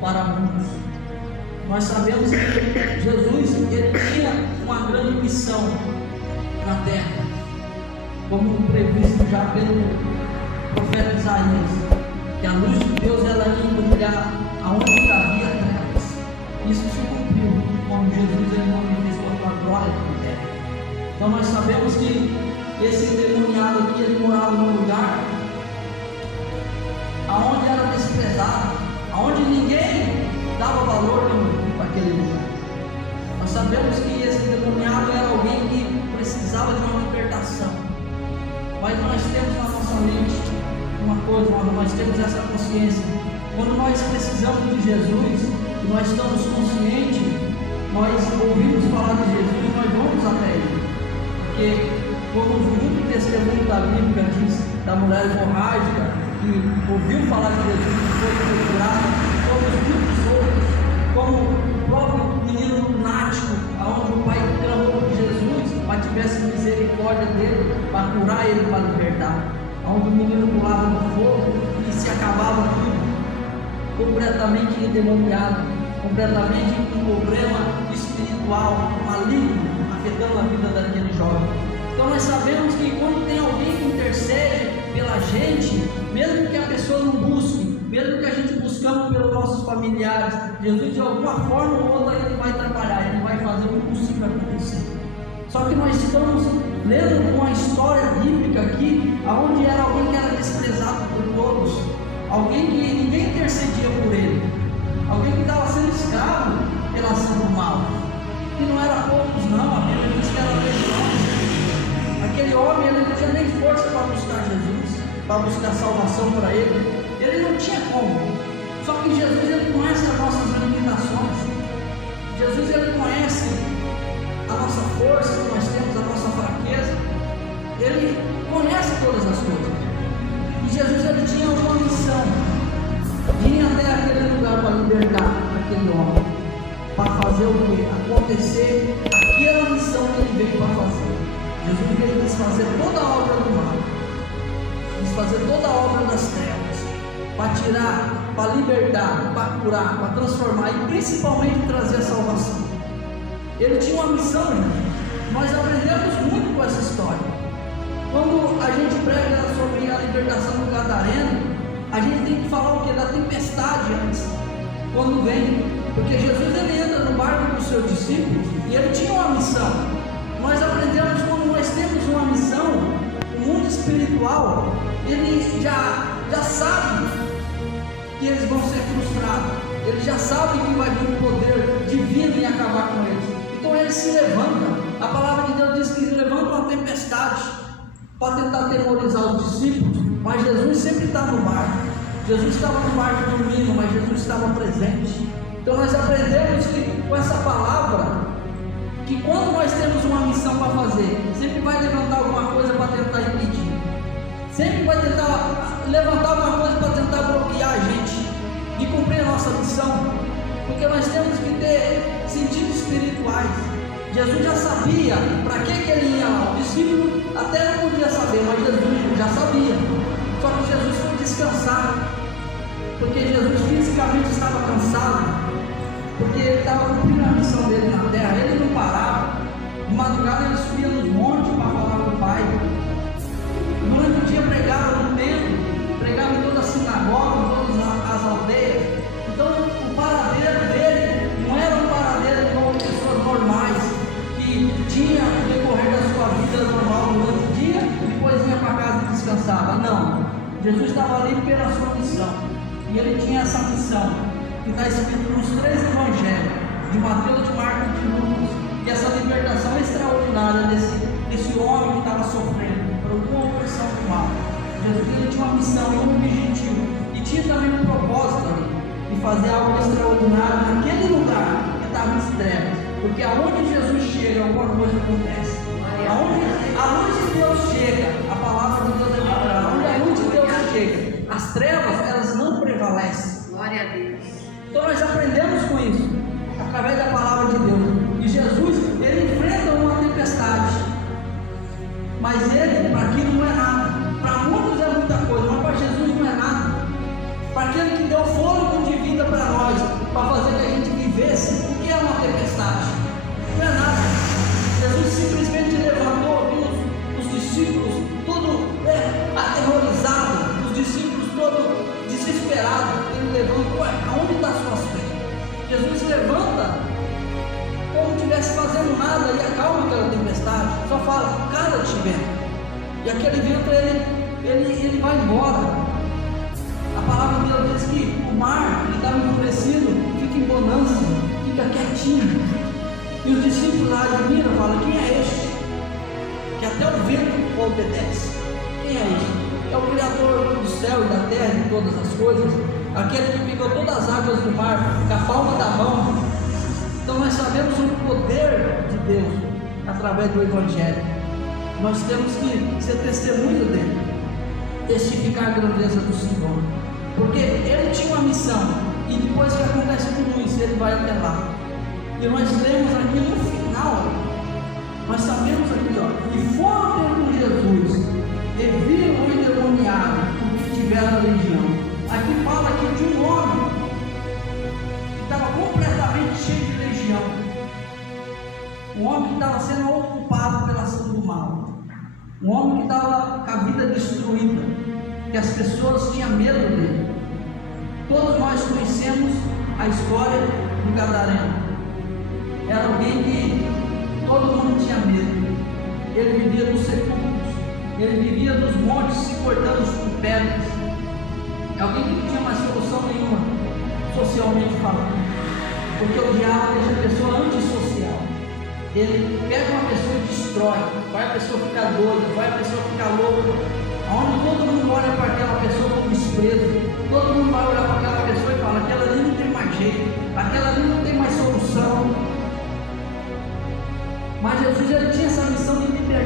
para muitos. Nós sabemos que Jesus, ele tinha uma grande missão na terra, como previsto já pelo profeta Isaías, que a luz de Deus ela ia brilhar aonde havia trevas. Isso se cumpriu quando Jesus ele manifestou a sua glória na terra. Então nós sabemos que esse endemoniado aqui, ele morava num lugar aonde era desprezado, aonde ninguém dava valor para aquele lugar. Nós sabemos que esse endemoniado era alguém que precisava de uma libertação, mas nós temos na nossa mente uma coisa, nós temos essa consciência. Quando nós precisamos de Jesus e nós estamos conscientes, nós ouvimos falar de Jesus, nós vamos até Ele. Porque como o único testemunho da Bíblia diz, da mulher hemorrágica, que ouviu falar de Jesus e foi curada, como muitos outros, como o próprio menino lunático, onde o pai clamou por Jesus, para tivesse misericórdia dele, para curar ele, para libertar, onde o menino pulava no fogo e se acabava tudo, completamente endemoniado, completamente um problema espiritual maligno, afetando a vida daquele jovem. Então nós sabemos que quando tem alguém que intercede pela gente, mesmo que a pessoa não busque, mesmo que a gente buscamos pelos nossos familiares, Jesus de alguma forma ou outra ele vai trabalhar, ele vai fazer o impossível acontecer. Só que nós estamos lendo uma história bíblica aqui, onde era alguém que era desprezado por todos, alguém que ninguém intercedia por ele, alguém que estava sendo escravo pela ação do mal, que não era poucos não, a Bíblia diz que era legião. Aquele homem ele não tinha nem força para buscar Jesus, para buscar salvação para ele não tinha como. Só que Jesus ele conhece as nossas limitações, Jesus ele conhece a nossa força que nós temos, a nossa fraqueza, ele conhece todas as coisas. E Jesus ele tinha uma missão, vir até aquele lugar para libertar aquele homem, para fazer o que? Acontecer aquela missão que ele veio para fazer. Jesus veio desfazer toda a obra do mal, desfazer toda a obra das trevas, para tirar, para libertar, para curar, para transformar e principalmente trazer a salvação. Ele tinha uma missão, gente. Nós aprendemos muito com essa história. Quando a gente prega sobre a libertação do Gadareno, a gente tem que falar o que? Da tempestade antes, quando vem, porque Jesus ele entra no barco com os seus discípulos e ele tinha uma missão. Nós aprendemos quando nós temos uma missão, o mundo espiritual, ele já sabe que eles vão ser frustrados, ele já sabe que vai vir um poder divino e acabar com eles. Então eles se levantam, a palavra de Deus diz que se levanta uma tempestade para tentar atemorizar os discípulos, mas Jesus sempre está no barco. Jesus estava no barco dormindo, mas Jesus estava presente. Então nós aprendemos que com essa palavra, que quando nós temos uma missão para fazer, sempre vai levantar alguma coisa para tentar impedir, sempre vai tentar levantar alguma coisa para tentar bloquear a gente de cumprir a nossa missão, porque nós temos que ter sentidos espirituais. Jesus já sabia para que ele ia lá, o discípulo até não podia saber, mas Jesus já sabia, só que Jesus foi descansar, porque Jesus fisicamente estava cansado, porque ele estava cumprindo a missão dele na terra, ele não parava, de madrugada ele subia nos montes para falar com o Pai, durante o dia pregava no templo, pregava em toda a sinagoga, em todas as aldeias. Então o paradeiro dele não era um paradeiro como pessoas normais, que tinha o decorrer da sua vida normal durante o dia, e depois ia para casa e descansava. Não, Jesus estava ali pela sua missão, e ele tinha essa missão, que está escrito nos 3 evangelhos, de Mateus, de Marcos e de Lucas, que essa libertação extraordinária desse homem que estava sofrendo por alguma opressão do mal. Jesus ele tinha uma missão e um objetivo, e tinha também um propósito ali, de fazer algo extraordinário naquele lugar que estava em trevas, porque aonde Jesus chega, alguma coisa acontece. Aonde a luz de Deus chega, a palavra de Deus é declarada, aonde a luz de Deus chega, as trevas elas não prevalecem. Glória a Deus. Então nós aprendemos com isso, através da palavra de Deus. E Jesus, ele enfrenta uma tempestade, mas ele, para aquilo não é nada. Para muitos é muita coisa, mas para Jesus não é nada. Para aquele que deu fôlego de vida para nós, desesperado, ele levanta, ué, aonde está a sua fé? Jesus levanta, como não estivesse fazendo nada, e acalma aquela tempestade, só fala, cala-te vento, e aquele vento ele vai embora. A palavra de Deus diz que o mar, ele estava endurecido, fica em bonança, fica quietinho, e os discípulos lá admiram, falam, quem é este? Que até o vento obedece. Quem é este? É o Criador do céu e da terra e de todas as coisas, aquele que pegou todas as águas do mar com a palma da mão. Então nós sabemos o poder de Deus através do Evangelho. Nós temos que ser testemunho dele, testificar a grandeza do Senhor, porque ele tinha uma missão, e depois que acontece tudo isso, ele vai até lá. E nós lemos aqui no final, nós sabemos aqui, ó, e foram ter com Jesus, e viram o endemoniado, que tiveram a legião. Aqui fala aqui de um homem que estava completamente cheio de legião, um homem que estava sendo ocupado pela ação do mal, um homem que estava com a vida destruída, que as pessoas tinham medo dele. Todos nós conhecemos a história do Gadareno. Era alguém que todo mundo tinha medo. Ele vivia nos sepulcros, ele vivia nos montes se cortando com pedras. É alguém que não tinha mais solução nenhuma, socialmente falando, porque o diabo deixa a pessoa antissocial. Ele pega uma pessoa e destrói, vai a pessoa ficar doida, vai a pessoa ficar louca, onde todo mundo olha para aquela pessoa com desprezo, todo mundo vai olhar para aquela pessoa e fala, aquela ali não tem mais jeito, aquela ali não tem mais solução. Mas Jesus, ele tinha